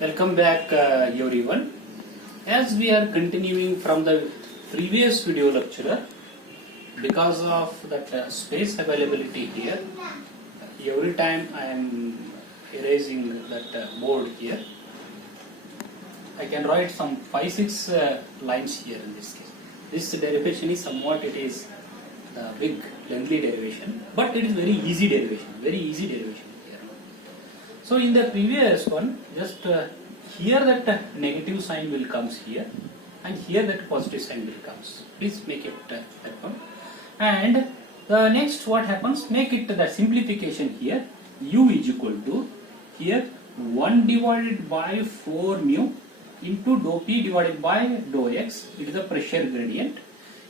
Welcome back everyone. As we are continuing from the previous video lecture, because of that space availability here, every time I am erasing that board here, I can write some 5-6 lines here in this case. This derivation is somewhat, it is the big lengthy derivation, but it is very easy derivation here. So in the previous one, just here that negative sign will comes here, and here that positive sign will comes. Please make it that one. And the next what happens? Make it the simplification here. U is equal to here 1 divided by 4 mu into dou p divided by dou x. It is the pressure gradient.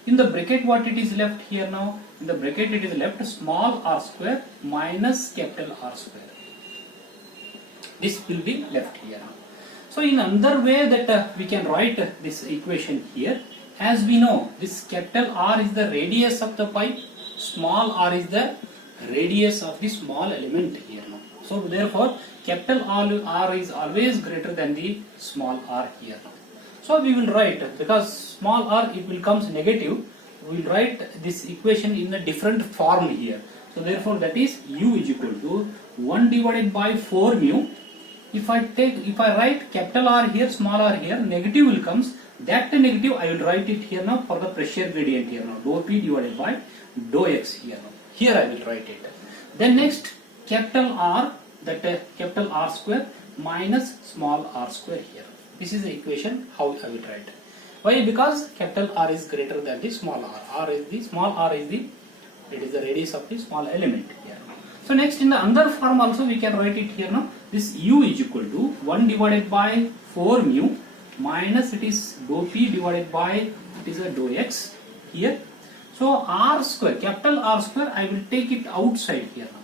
In the bracket, what it is left here now? In the bracket, it is left small r square minus capital R square. This will be left here. So in another way that we can write this equation here, as we know this capital R is the radius of the pipe, small r is the radius of the small element here now. So therefore capital R is always greater than the small r here now. So we will write, because small r it will comes negative, we will write this equation in a different form here. So therefore that is U is equal to 1 divided by 4 mu. If I write capital R here, small r here, negative will comes. That negative I will write it here now for the pressure gradient here now. Dou p divided by dou x here now. Here I will write it. Then next capital R, that capital R square minus small r square here. This is the equation how I will write. Why? Because capital R is greater than the small r. It is the radius of the small element here. So next in the other form also we can write it here now. This U is equal to 1 divided by 4 mu minus it is dou p divided by it is a dou x here. So R square, capital R square, I will take it outside here now.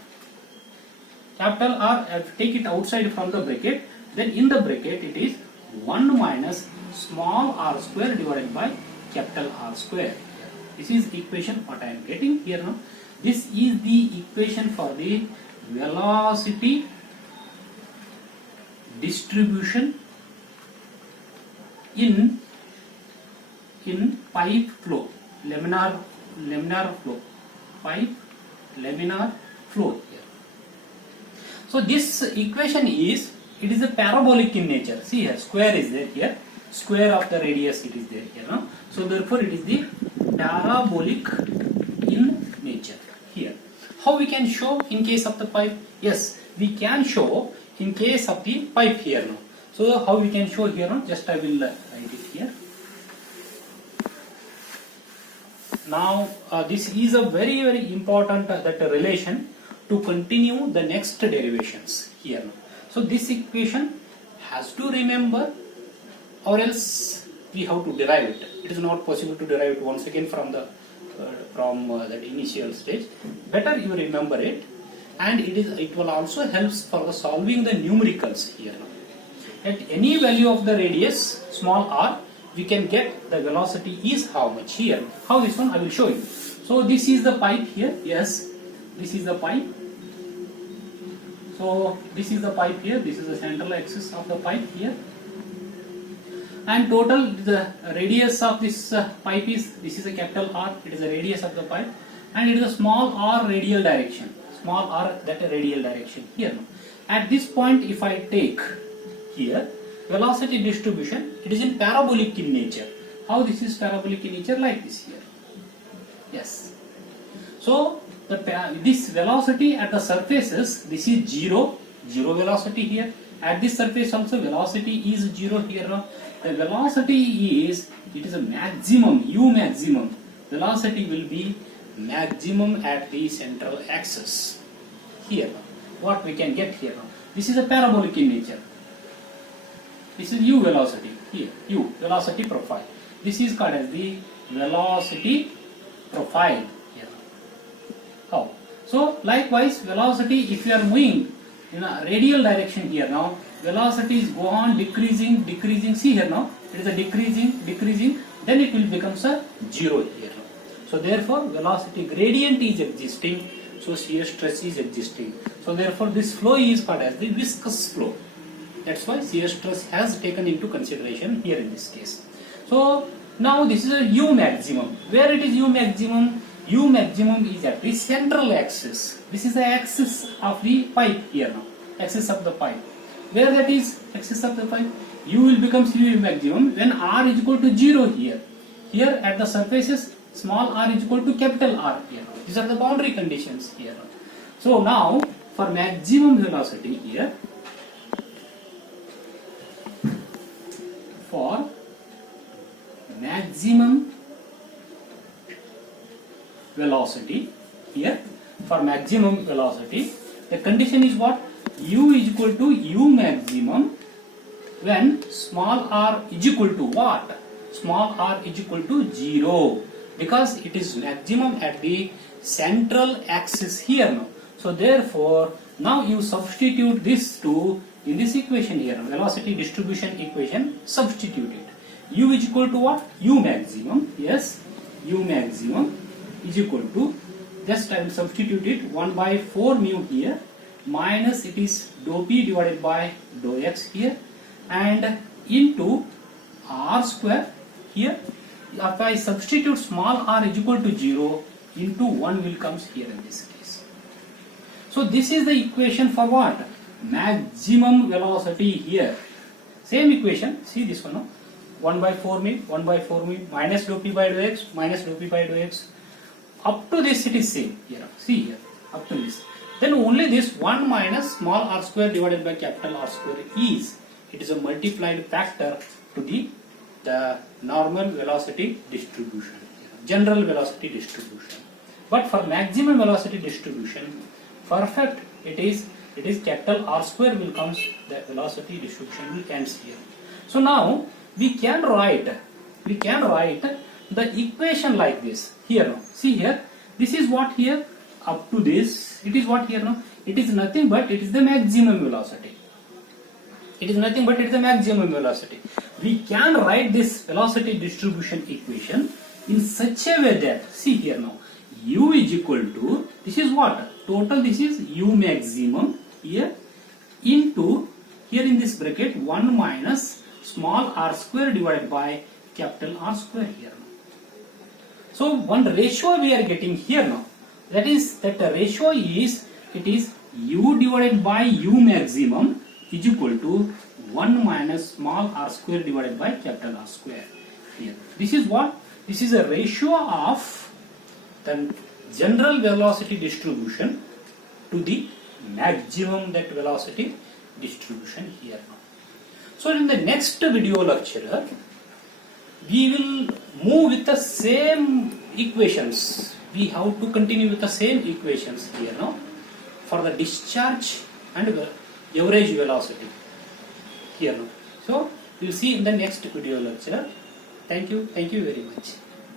Capital R, I will take it outside from the bracket. Then in the bracket it is 1 minus small r square divided by capital R square. This is equation what I am getting here now. This is the equation for the velocity distribution in pipe flow, laminar flow, pipe laminar flow here. So this equation is, it is a parabolic in nature. See here, square is there here, square of the radius it is there here now. So therefore it is the parabolic in nature here. How we can show in case of the pipe? Yes, we can show in case of the pipe here now. So how we can show here now? Just I will write it here. Now this is a very important that relation to continue the next derivations here now. So this equation has to remember, or else we have to derive it. It is not possible to derive it once again from the that initial stage. Better you remember it, and it will also helps for the solving the numericals here now. At any value of the radius small r, we can get the velocity is how much here. How this one I will show you. So this is the pipe here. Yes, this is the pipe. So this is the pipe here. This is the central axis of the pipe here. And total the radius of this pipe is, this is a capital R, it is the radius of the pipe, and it is a small r radial direction, small r that radial direction here. At this point if I take here velocity distribution, it is in parabolic in nature. How this is parabolic in nature? Like this here. Yes. So this velocity at the surfaces, this is zero velocity here. At this surface also velocity is 0 here now. The velocity is, it is a maximum, U maximum. Velocity will be maximum at the central axis here now. What we can get here now? This is a parabolic in nature. This is U velocity here, U velocity profile. This is called as the velocity profile here. How? So likewise velocity, if you are moving in a radial direction here now, velocities go on decreasing. See here now, it is a decreasing, then it will become a 0 here now. So therefore velocity gradient is existing, so shear stress is existing. So therefore this flow is called as the viscous flow. That's why shear stress has taken into consideration here in this case. So now this is a U maximum. Where it is U maximum? U maximum is at the central axis. This is the axis of the pipe here now. Axis of the pipe. Where that is axis of the pipe? U will become U maximum when R is equal to 0 here. Here at the surfaces, small r is equal to capital R here. These are the boundary conditions here. So now for maximum velocity here, for maximum velocity here, for maximum velocity, the condition is what? U is equal to U maximum when small r is equal to what? Small r is equal to 0, because it is maximum at the central axis here now. So therefore now you substitute this to in this equation here, velocity distribution equation, substitute it. U is equal to what? U maximum. Yes, U maximum is equal to, just I will substitute it, 1 by 4 mu here, minus it is dou p divided by dou x here, and into r square here. If I substitute small r is equal to 0, into 1 will comes here in this case. So this is the equation for what? Maximum velocity here. Same equation, see this one, no? 1 by 4 mu, 1 by 4 mu, minus dou p by dou x, minus dou p by dou x. Up to this it is same here, see here, up to this. Then only this 1 minus small r square divided by capital R square is, it is a multiplied factor to the normal velocity distribution, general velocity distribution. But for maximum velocity distribution, perfect, it is capital R square will comes, the velocity distribution will cancel here. So now we can write the equation like this here now. See here, this is what here, up to this, it is what here now, it is nothing but it is the maximum velocity. It is nothing but it is the maximum velocity. We can write this velocity distribution equation in such a way that, see here now, U is equal to, this is what? Total, this is U maximum here, into, here in this bracket, 1 minus small r square divided by capital R square here now. So one ratio we are getting here now, that is that the ratio is, it is U divided by U maximum is equal to 1 minus small r square divided by capital R square here. This is what? This is a ratio of the general velocity distribution to the maximum that velocity distribution here now. So in the next video lecture, we will move with the same equations. We have to continue with the same equations here now for the discharge and the average velocity here now. So we will see in the next video lecture. Thank you very much.